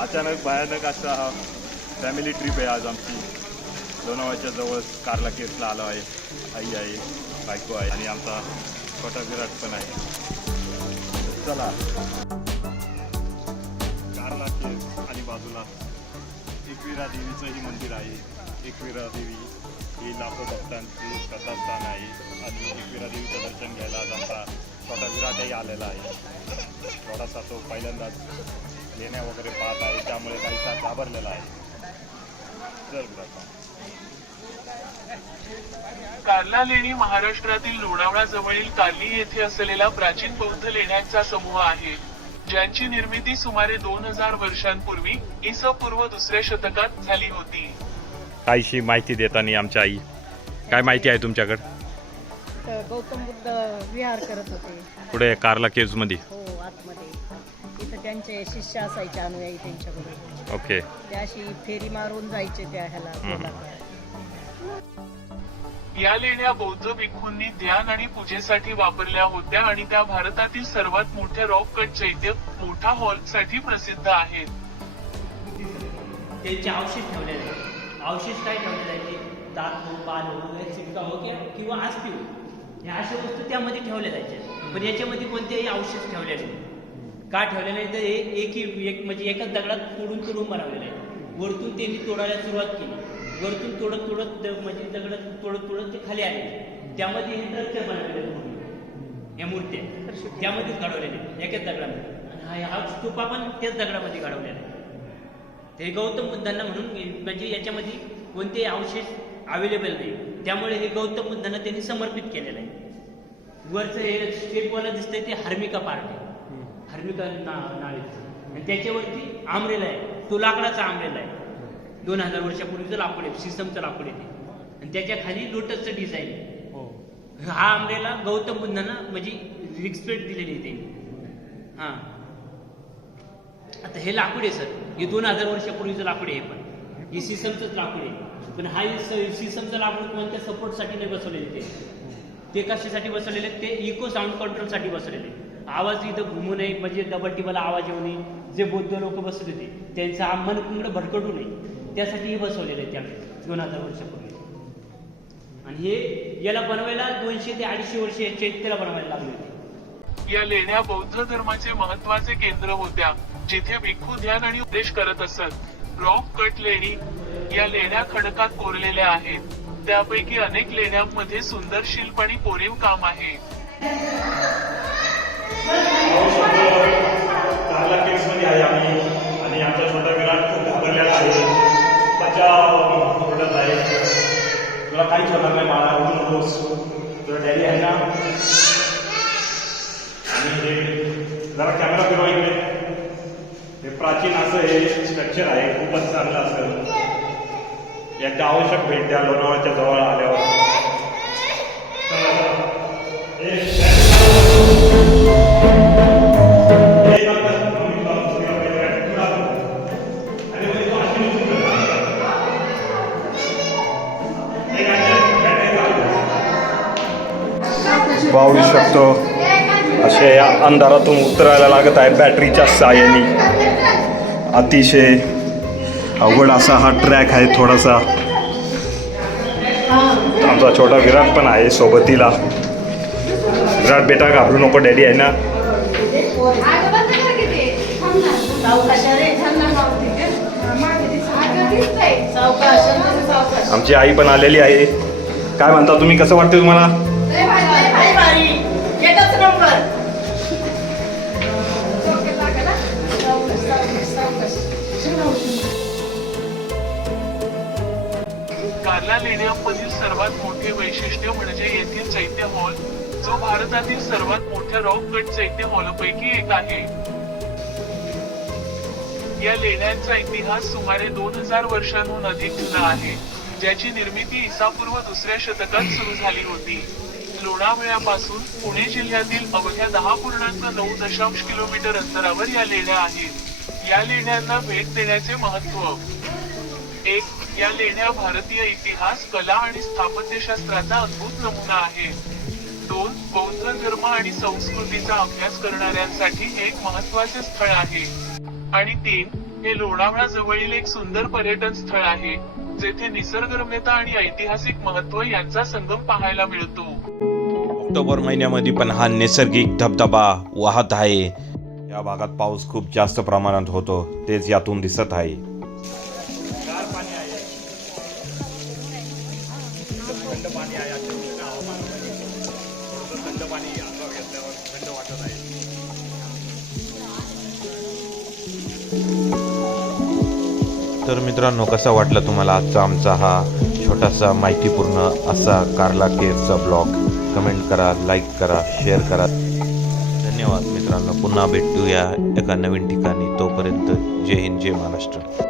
अचानक भयानक असा हा फॅमिली ट्रिप आहे आज आमची. लोणावळ्याच्या जवळ कारला केसला आलो आहे. आई आहे बायको आहे आणि आमचा छोटा विराट पण आहे. चला. कारला केस आणि बाजूला एकविरा देवीचंही मंदिर आहे. एकविरा देवी ही लाखो भक्तांची कथास्थान आहे. आणि एकविरा देवीचं दर्शन घ्यायला आज आमचा छोटा विराटही आलेला आहे. थोडासा तो पहिल्यांदाच लेण्या वगैरे पाहत आहे त्यामुळे काहीसा घाबरलेला आहे. चल कार्ला लेणी महाराष्ट्रातील लोणावळा जवळील कार्ली येथे असलेला प्राचीन बौद्ध लेण्यांचा समूह आहे ज्यांची निर्मिती सुमारे दोन हजार वर्षांपूर्वी इस पूर्व दुसऱ्या शतकात झाली होती. काहीशी माहिती देताना आमच्या आई. काय माहिती आहे तुमच्याकडे? गौतम बुद्ध विहार करत होते. पुढे कारला केव्जमध्ये हो आतमध्ये. त्यांचे शिष्य असायचे अनुयायी त्यांच्याकडे ओके. ते अशी फेरी मारून जायचे त्या ह्याला. या लेण्या बौद्ध भिक्खूंनी ध्यान आणि पूजेसाठी वापरल्या होत्या आणि त्या भारतातील सर्वात मोठ्या रॉक कट चैत्य मोठा हॉलसाठी प्रसिद्ध आहेत. त्यांचे अवशेष ठेवलेले आहेत. अवशेष काय ठेवलेले आहेत की दात हो पाल हो सिक्का हो किंवा किंवा आस्ती हो. ह्या अशा वस्तू त्यामध्ये ठेवल्या जायच्या. पण याच्यामध्ये कोणतेही अवशेष ठेवलेले नाही. का ठेवलेलं आहे? तर हे एक एक म्हणजे एकाच दगडात तोडून तोडून बनवलेलं आहे. वरतून त्यांनी तोडायला सुरुवात केली. वरतून तोडत तोडत म्हणजे दगड तोडत तोडत ते खाली आले. त्यामध्ये हे स्ट्रक्चर बनवलेलं या मूर्त्या. त्यामध्येच घडवलेले एकाच दगडामध्ये. आणि हा- हा स्तूपा पण त्याच दगडामध्ये घडवलेला आहे. ते गौतम बुद्धांना म्हणून म्हणजे याच्यामध्ये कोणते अवशेष अवेलेबल नाही. त्यामुळे हे गौतम बुद्धांना त्यांनी समर्पित केलेलं आहे. वरचं हे स्टेपवाला दिसतंय ते हार्मिका पार्ट आहे. हार्मिका ना नाव आहे त्याचं. आणि त्याच्यावरती आमरेला आहे. तो लाकडाचा आमरेला आहे. दोन हजार वर्षापूर्वीचं लाकूड आहे. सिस्टमचं लाकूड आहे ते. आणि त्याच्याखाली लोटसचं डिझाईन आहे. हा. आमरेला गौतम बुद्धांना म्हणजे रिस्पेक्ट दिलेली आहे त्यांनी. हां. आता हे लाकूड आहे सर. हे दोन हजार वर्षापूर्वीचं लाकूड आहे हे पण. हे सिसमचंच लाकूड आहे. पण हा सिसमचं लाकूड कोणत्या सपोर्टसाठी नाही बसवलेले ते. ते कशासाठी बसवलेले? ते इको साऊंड कंट्रोलसाठी बसवलेले. आवाज इथं घुमू नये म्हणजे डबल टिबल आवाज येऊ नये. जे बौद्ध लोक बसले होते त्यांचा मन कुंगडं भडकटू नये. त्यासाठी हे बसवलेले आहे त्यावेळेस दोन हजार वर्षापूर्वी. आणि हे याला बनवायला दोनशे ते अडीचशे वर्ष या चैत्याला बनवायला लागले होते. या लेण्या बौद्ध धर्माचे महत्त्वाचे केंद्र होत्या जिथे भिक्खू ध्यान आणि उपदेश करत असत. रॉक कट लेणी या लेण्या खडकात कोरलेल्या आहेत. त्यापैकी अनेक लेण्यांमध्ये सुंदर शिल्प आणि कोरीव काम आहे. तुला काहीच होणार नाही बाळा उठू नकोस तुला डॅडी आहे ना? आणि हे जरा कॅमेरा फिरवा इकडे. हे प्राचीन असं हे स्ट्रक्चर आहे खूपच चांगलं असं. एकदा आवश्यक भेट द्या लोणावळ्याच्या जवळ आल्यावर. वावरू शकतो. असे या अंधारातून उतरायला लागत आहे बॅटरीच्या सहाय्याने. अतिशय अवघड असा हा ट्रॅक आहे थोडासा. आमचा छोटा विराट पण आहे सोबतीला. विराट बेटा घाबरू नको डॅडी आहे ना? आमची आई पण आलेली आहे. काय म्हणता तुम्ही? कसं वाटते तुम्हाला? म्हणजे येथील चैत्य हॉल जो भारतातील सर्वात मोठ्या रॉक कट चैत्य हॉलपैकी एक आहे. या लेण्यांचा इतिहास सुमारे दोन हजार वर्षांहून अधिक जुना आहे. ज्याची निर्मिती इसापूर्व दुसऱ्या शतकात सुरू झाली होती. लोणावळ्यापासून पुणे जिल्ह्यातील अवघ्या दहा पूर्णांक नऊ दशांश किलोमीटर अंतरावर या लेण्या आहेत. या लेण्यांना भेट देण्याचे महत्त्व एक या लेण्या भारतीय इतिहास कला आणि स्थापत्यशास्त्राचा अद्भुत नमुना आहे. दोन बौद्ध धर्म आणि संस्कृतीचा अभ्यास करणाऱ्यांसाठी हे एक महत्त्वाचे स्थळ आहे. आणि तीन हे लोणावळा जवळील एक सुंदर पर्यटन स्थळ आहे जेथे निसर्गरम्यता आणि ऐतिहासिक महत्त्व यांचा संगम पाहायला मिळतो. ऑक्टोबर महिन्यामध्ये पण हा नैसर्गिक धबधबा वाहत आहे. या भागात पाऊस खूप जास्त प्रमाणात होतो तेच यातून दिसत आहे. थंड पाणी आहे अशा उष्ण थोडंसं थंड पाणी अंगावर घेतल्यावर थंड वाटत आहे. तर मित्रांनो कसा वाटला तुम्हाला आजचा आमचा हा छोटासा माहितीपूर्ण असा कार्ला केव्हचा ब्लॉग? कमेंट करा लाईक करा शेअर करा. धन्यवाद मित्रांनो. पुन्हा भेटूया एका नवीन ठिकाणी. तोपर्यंत जय हिंद जय महाराष्ट्र.